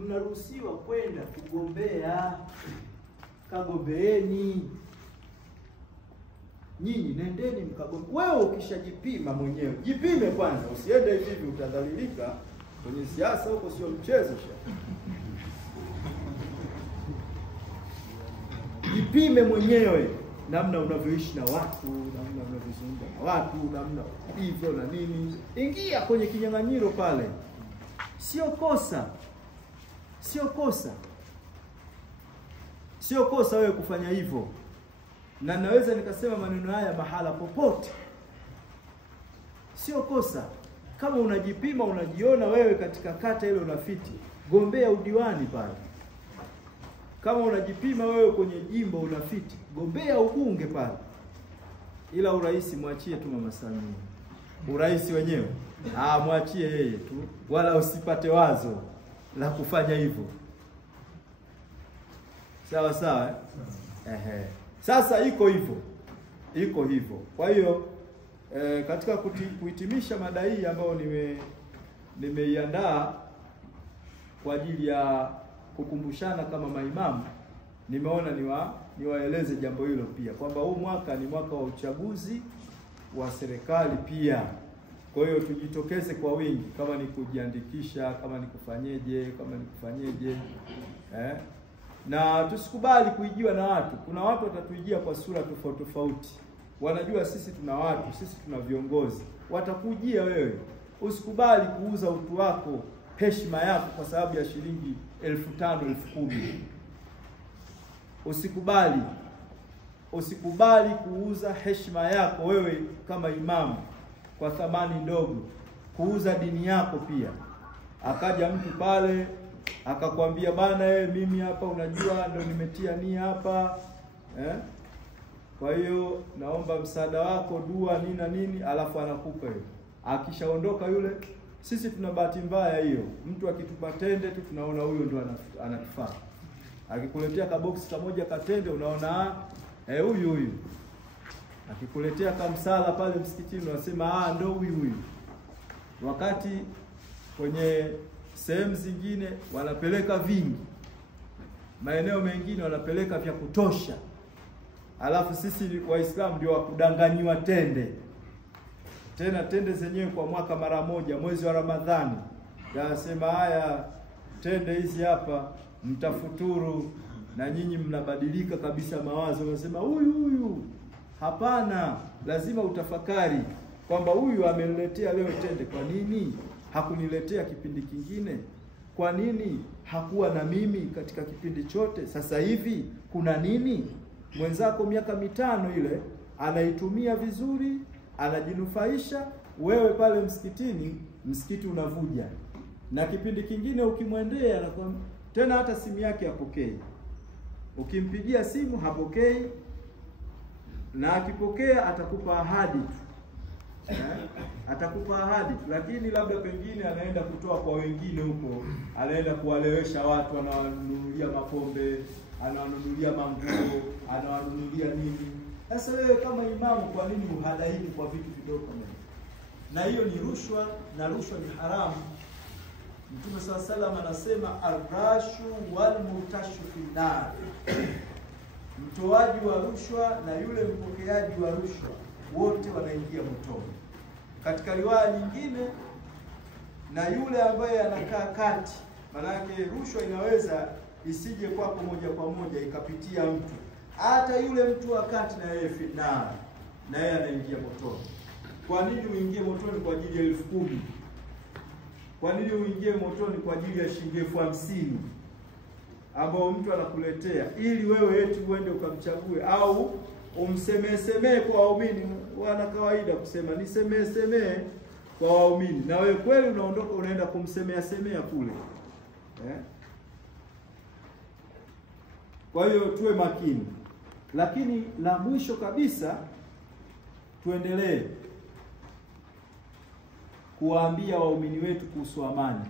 mnaruhusiwa kwenda kugombea, kagombeeni. Nyinyi nendeni mkagombe. Wewe ukishajipima mwenyewe, jipime kwanza, usiende hivi utadhalilika. Kwenye siasa huko sio mchezo. Jipime mwenyewe namna unavyoishi na watu, namna unavyozungumza na watu, namna hivyo na nini. Ingia kwenye kinyang'anyiro pale. Sio kosa. Sio kosa. Sio kosa wewe kufanya hivyo. Na naweza nikasema maneno haya mahala popote. Sio kosa. Kama unajipima, unajiona wewe katika kata ile unafiti, gombea udiwani pale. Kama unajipima wewe kwenye jimbo unafiti, gombea ubunge pale. Ila urais mwachie tu Mama Samia. Urais wenyewe mwachie yeye tu, wala usipate wazo la kufanya hivyo. Sawa sawa? Sasa iko hivyo. Iko hivyo. Kwa hiyo katika kuhitimisha mada hii ambayo nimeiandaa kwa ajili ya kukumbushana kama maimamu, nimeona niwaeleze jambo hilo pia, kwamba huu mwaka ni mwaka wa uchaguzi wa serikali pia. Kwa hiyo tujitokeze kwa wingi, kama ni kujiandikisha, kama ni kufanyeje, na tusikubali kuijiwa na watu. Kuna watu watatuijia kwa sura tofauti tofauti. Wanajua sisi tuna watu, sisi tuna viongozi. Watakujia wewe. Usikubali kuuza utu wako, heshima yako kwa sababu ya shilingi 5,000, 10,000. Usikubali. Usikubali kuuza heshima yako wewe kama imamu kwa thamani ndogo. Kuuza dini yako pia. Akaja mtu pale akakwambia, bana mimi hapa unajua ndo nimetia nia hapa. Kwa hiyo naomba msaada wako, dua nini na nini, alafu anakupa hiyo. Akishaondoka yule, sisi tuna bahati mbaya hiyo. Mtu akitupa tende tu tunaona huyo ndo anatufaa. Akikuletea kaboksi kamoja katende unaona huyu. Akikuletea kamsala pale msikitini unasema ndo huyu. Wakati kwenye sehemu zingine wanapeleka vingi. Maeneo mengine wanapeleka vya kutosha. Alafu sisi Waislamu ndio wakudanganyiwa tende. Tena tende zenyewe kwa mwaka mara moja, mwezi wa Ramadhani. Yanasema haya tende hizi hapa mtafuturu, na nyinyi mnabadilika kabisa mawazo. Unasema huyu. Hapana, lazima utafakari kwamba huyu ameniletea leo tende, kwa nini hakuniletea kipindi kingine? Kwa nini hakuwa na mimi katika kipindi chote? Sasa hivi kuna nini? Mwenzako miaka 5 ile anaitumia vizuri, anajinufaisha, wewe pale msikitini, msikiti unavuja. Na kipindi kingine ukimwendea anakuambia tena hata simu yake hapokei. Ukimpigia simu hapokei, na akipokea atakupa ahadi tu. Atakupa ahadi, lakini labda pengine anaenda kutoa kwa wengine huko, anaenda kuwalewesha watu, anawanunulia mapombe, anawanunulia manguo, anawanunulia nini. Sasa wewe kama imamu, kwa nini uhadaiki kwa vitu vidogo kama hivi? Na hiyo ni rushwa, na rushwa ni haramu. Mtume SAW anasema arrashu wal mutashu finnar. Mtoaji wa rushwa na yule mpokeaji wa rushwa wote wanaingia motoni. Katika riwaya nyingine, na yule ambaye anakaa kati, maana yake rushwa inaweza isije kwako moja kwa moja ikapitia mtu. Hata yule mtu wa kati na yeye finnar, na yeye anaingia motoni. Kwa nini uingie motoni kwa ajili ya 10,000? Kwa nini uingie motoni kwa ajili ya shilingi 50,000 ambao mtu anakuletea ili wewe eti uende ukamchague au umsemee kwa waumini? Wana kawaida kusema nisemee kwa waumini, na wewe kweli unaondoka unaenda kumsemea kule. Kwa hiyo tuwe makini. Lakini la mwisho kabisa, tuendelee kuwaambia waumini wetu kuhusu amani.